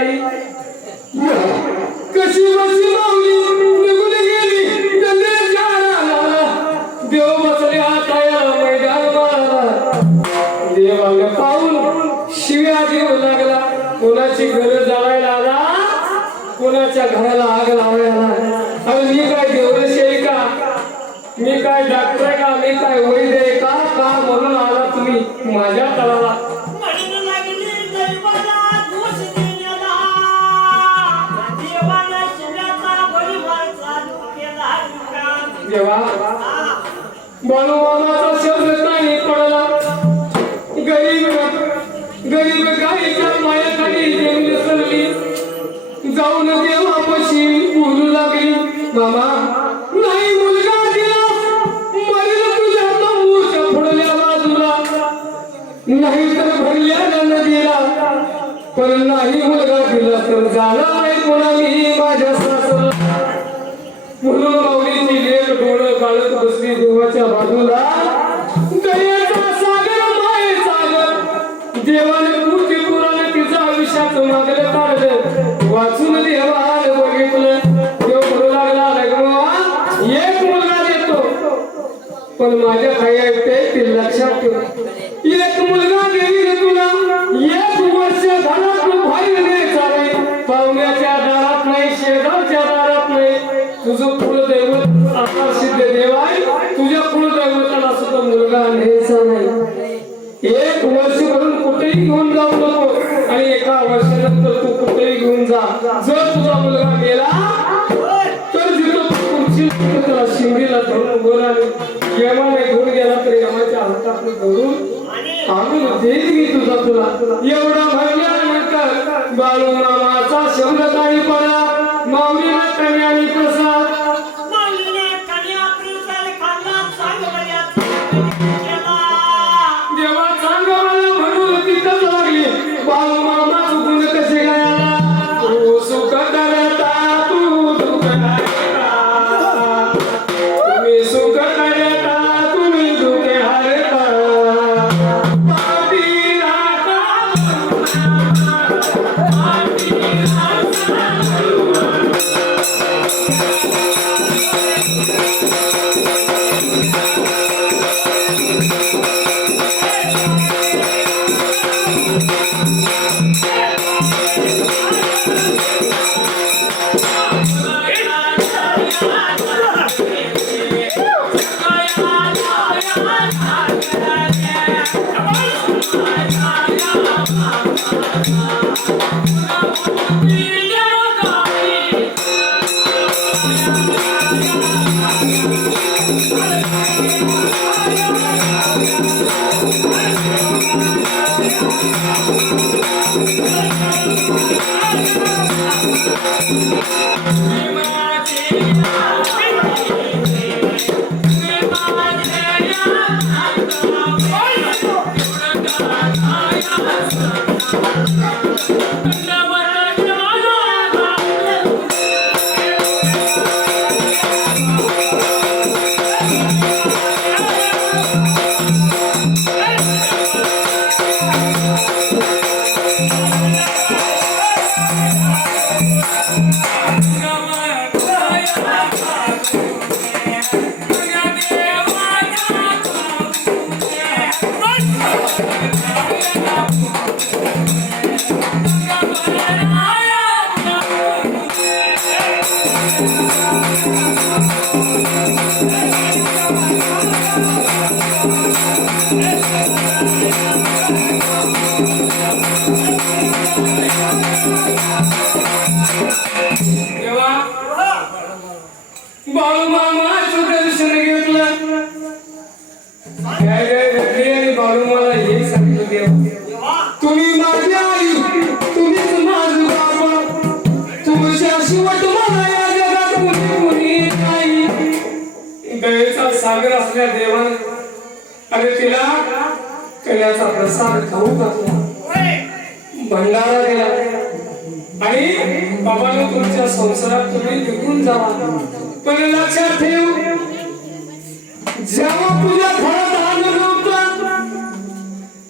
आई कशी बशी माऊली निघून गेली गल्लीच्या रानाला देव बसले हाताया मैदान देवाला पाहून शिव्या देऊ लागला कोणाची घर जाळायला आला कोणाच्या घराला आग लावायला अरे मी काय देवरशी आहे का मी काय डॉक्टर आहे का मी काय वैद्य आहे का का म्हणून आला तुम्ही माझ्या तळाला देवा बाळू मामाचा शब्द नाही पडला गरीब गाईच्या पायाखाली देऊन सरली जाऊन देवापाशी बोलू लागली मामा नाही मुलगा दिला मरेल तुझ्या तंबूच्या पुढल्या बाजूला नाही तर भरल्या नदीला पण नाही मुलगा दिला तर झाला नाही कोणा मी माझ्या सासरा म्हणून माऊलीची लेक डोळं काढत बसली देवाच्या बाजूला दयेचा सागर माये सागर देवाने मूर्ती पुराण तिचा आयुष्यात मागलं काढलं वाचून देवाने बघितलं देव म्हणू लागला एक मुलगा देतो पण माझ्या काही ऐकते ते लक्षात ठेव एक मुलगा देईल तुला एक वर्ष झाला तू बाहेर नाही चालेल पाहुण्याच्या दारात नाही शेजारच्या दारात नाही तुझं कुलदैवत असा सिद्ध देव आहे तुझ्या कुलदैवताला सुद्धा मुलगा न्यायचा नाही एक वर्ष भरून कुठेही घेऊन जाऊ नको आणि एका वर्षानंतर तू कुठेही घेऊन जा जर तुझा मुलगा गेला तर जिथं खुर्ची त्याला शिंदीला धरून बोलाने यमाने घेऊन गेला तर यमाच्या हातात धरून आणून देईल मी तुझा तुला एवढा म्हणल्यानंतर बाळू मामाचा शब्द काही पडा माऊलीला कन्यानी प्रसाद देवा चांगला मला म्हणून तिथंच लागली बाळू मामा चुकून कसे गायला तू सुख करता तू दुःख हरता तुम्ही सुख करता तुम्ही दुःख हरता पापी राहता बाळू मामाचं दर्शन घेतलं बाळू मला हे सांगितलं देवा तुम्ही माझी आई तुम्हीच माझं बाबा तुमच्या शेवट मला या जगात कोणी नाही दयेचा सागर असल्या देवाने अरे तिला कल्याचा प्रसाद खाऊ घातला भंडारा दिला आणि बाबाने तुमच्या संसारात तुम्ही निघून जावा पण लक्षात ठेव जेव्हा तुझ्या घरात आनंद होता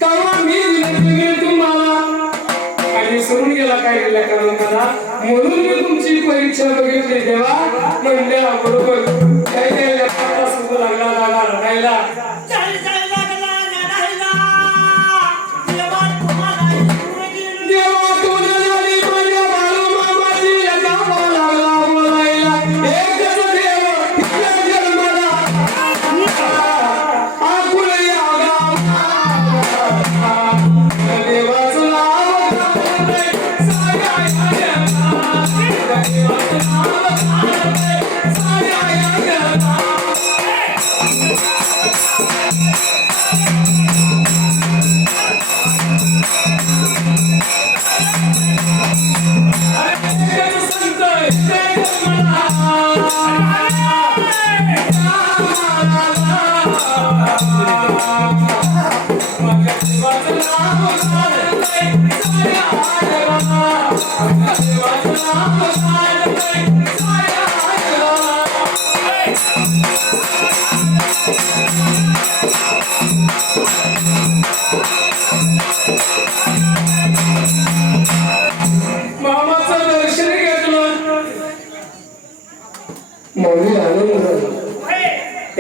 तेव्हा मी विनंती तुम्हाला आणि सोडून गेला काय करू नका म्हणून मी तुमची परीक्षा बघितली तेव्हा म्हणल्या बरोबर काय काय लक्षात सुद्धा लागला दादा रडायला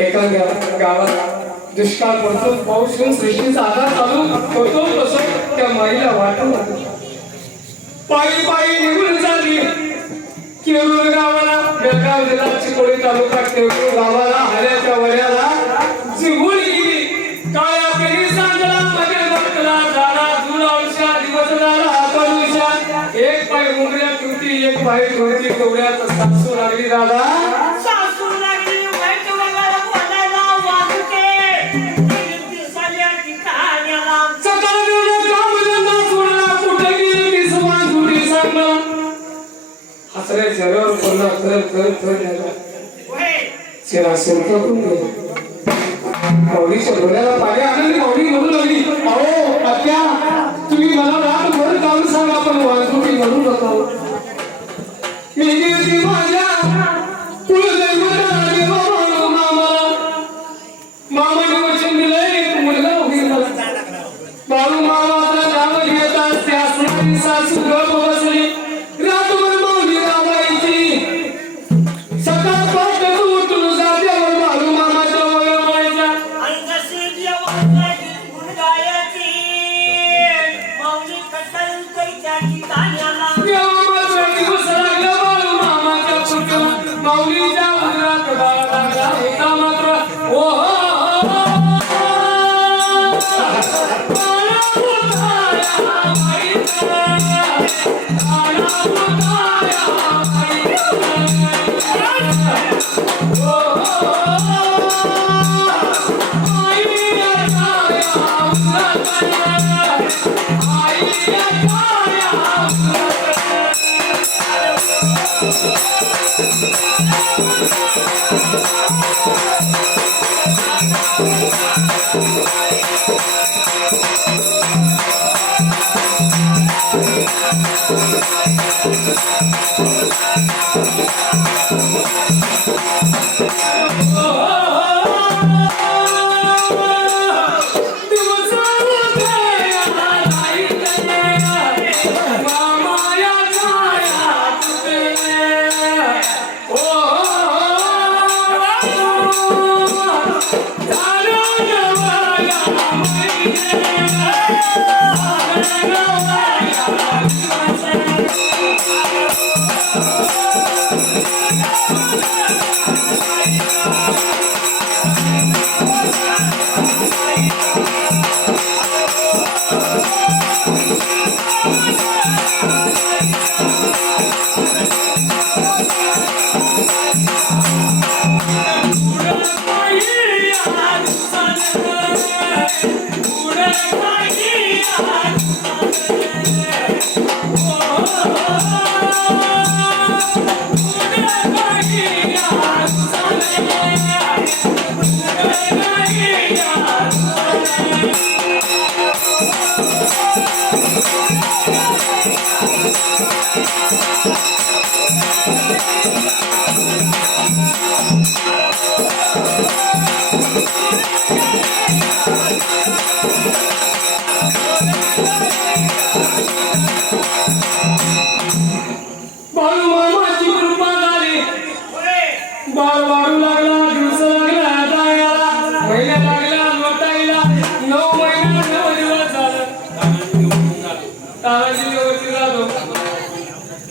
एका गावात दुष्काळ पडतो पाऊस येऊन सृष्टीचा आधार चालू होतो तसं त्या माईला वाटून पायी पायी निघून झाली केरूर गावाला बेळगाव जिल्हा चिकोडी तालुका केरूर गावाला हऱ्याच्या वऱ्याला जिंकून गेली काळ्या पेरी सांगला मध्ये बसला झाला दूर औषा दिवस झाला आकारुषा एक पाय मुंगऱ्या ठेवती एक पाय ठेवती तेवढ्यात सासू लागली दादा हसऱ्या जगावर पुन्हा चिरा करून माऊलीच्या डोळ्याला पाणी आनंदी माऊली म्हणू लागली अहो आत्या तुम्ही मला रातभर जाऊन सांगा पण वाजवून म्हणू नका मी माझ्या कुलदैवताला देवा म्हणू मामाने वचन दिलंय मुलगा होईल बाळू मामाचं नाव घेताच त्या असणारी सासू गप बसली रातभर माऊली राबायची सकाळ पाठ उठून जात्यावर बाळू मामाच्या वळवायच्या आणि जशी देवाची गुणगायची माऊली कटल कैच्या ठिकाणी आला देवाचा दिवस लागला बाळू मामाच्या पुढच्या माऊलीच्या उदरात बाळ लागला होता मात्र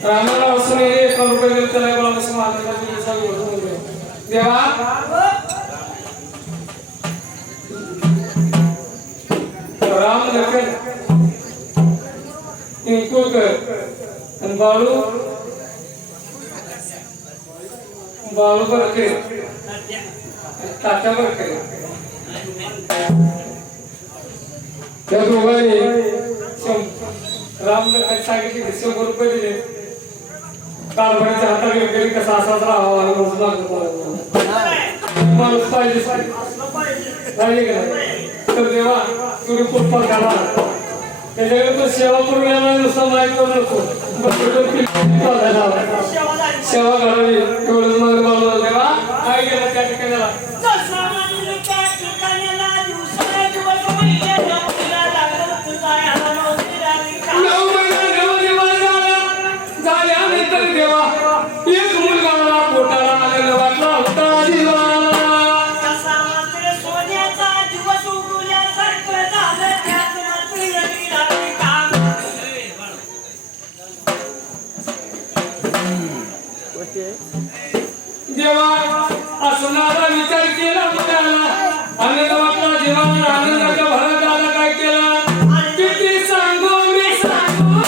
रामाला असून 1 रुपये दिले त्याला बोलावं महाराजांची विसावी होतो देवा राम लखन इनको कर आणि बाळू बरके तात्या बरके त्या दोघांनी राम लखन सांगितले 100 रुपये दिले कारभारीच्या हातात गेली कसा असाच राहावा आणि माणूस पाहिजे तर देवा तुम्ही फुटपाथ घाला त्याच्याकडे तो सेवा करून येणार नुसतं माहीत करू नको सेवा घालावी एवढंच मग बोललो देवा काय गेलं त्या ठिकाणाला झाल्यानंतर देवा एक मुलगा मला पोटाला आलेला वाटला होता देवा असणारा विचार केला मुलाला आनंद वाटला जीवाला आनंदाच्या भरात आला काय केला किती सांगू मी सांगू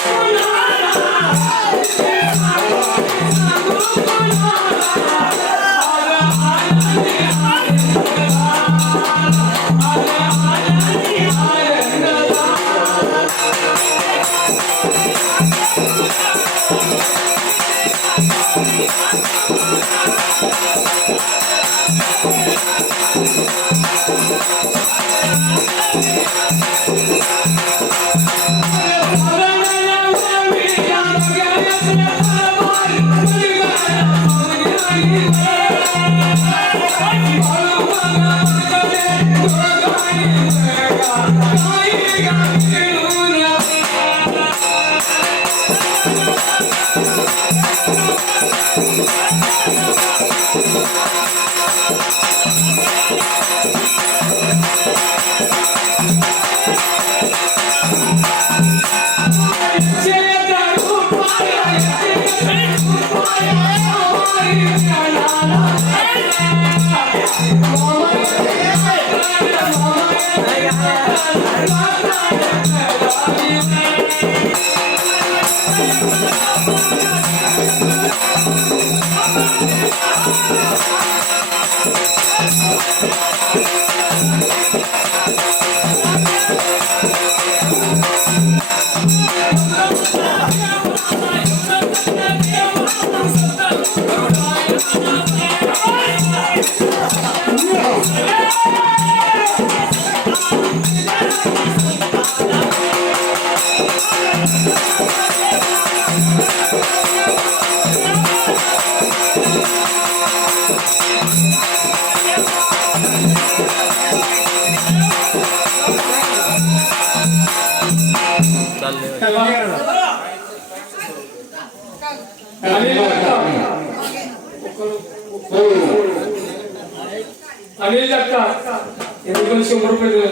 अनिल जगताप यांनी पण 100 रुपये दिले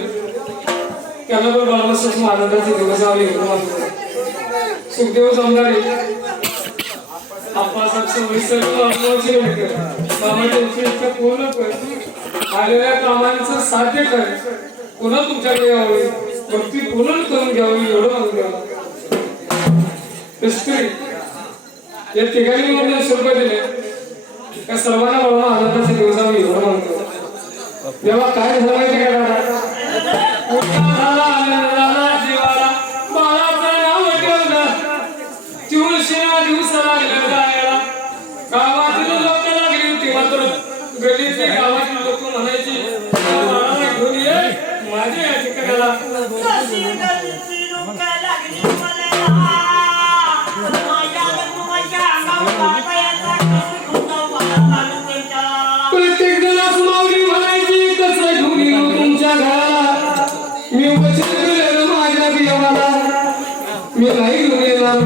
त्यांना पण बाळासाहेब महाराजांचे दिवस आले सुखदेव जमदारे आप्पासाहेब सवयीसर मामाच्या इच्छा पूर्ण कर आलेल्या कामांचं साध्य कर पुन्हा तुमच्याकडे यावे भक्ती पूर्ण करून घ्यावी एवढं मागून घ्यावं या तिघांनी मला 100 रुपये दिले त्या सर्वांना बाबा आनंदाचे दिवस आम्ही एवढं मागतो तेव्हा काय झालं माहिती का जीवाला बाळाचं नाव ठेवलं तुळशीला दिवस लागलं जायला गावातील लोक लागली होती मात्र गल्लीतली गावातील लोक म्हणायची बाळाला घेऊन ये माझ्या या ठिकाणाला प्रत्येक जणास माऊली म्हणायची कसं घेऊन येऊ तुमच्या घराला मी वचन दिलेलं माझ्या देवाला मी नाही घेऊन येणार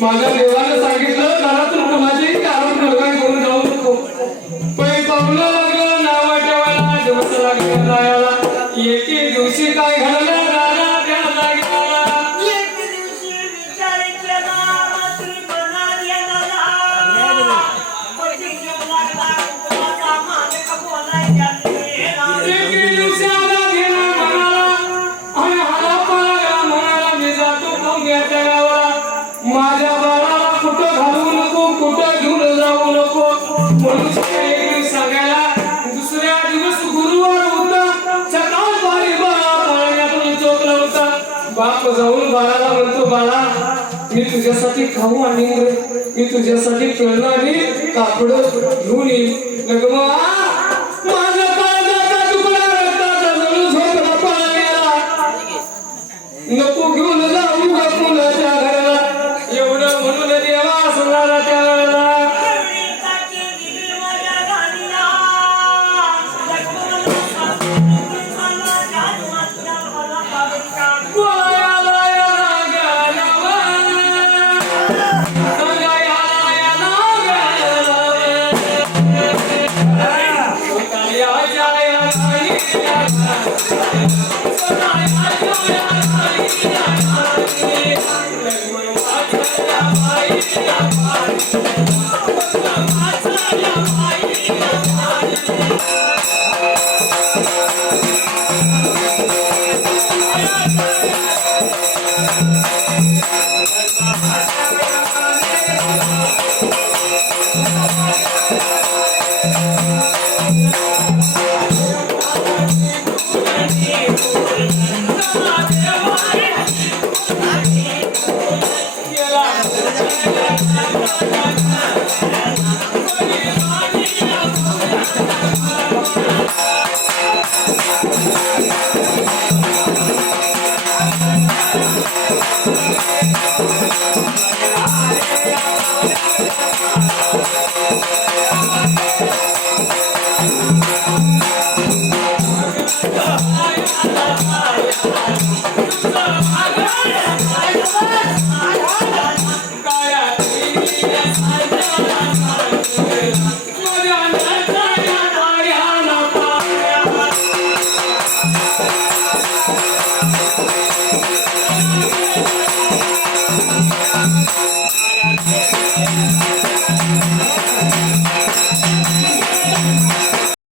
माझ्या देवाला सांगितलं घरातून कोणाचीही कारण प्रकार घेऊन जाऊ नको पै पावलं लागलं नाव ठेवायला दिवस लागलं जायला एके दिवशी काय घडलं राजा त्या जागेला एक दिवशी विचार केला म्हणून एक सांगायला दुसऱ्या दिवस गुरुवार होता सकाळ पारी पाळण्यातून चोकला होता बाप जाऊन बाळाला म्हणतो बाळा मी तुझ्यासाठी खाऊ आणीन रे मी तुझ्यासाठी खेळणं आणि कापड घेऊन येईन नगमा माझा काळजाचा तुकडा रक्ताचा जणू झोपला पाळण्याला नको घेऊन जाऊ ग कुणाच्या घराला एवढं म्हणून देवा असणारा त्या वेळेला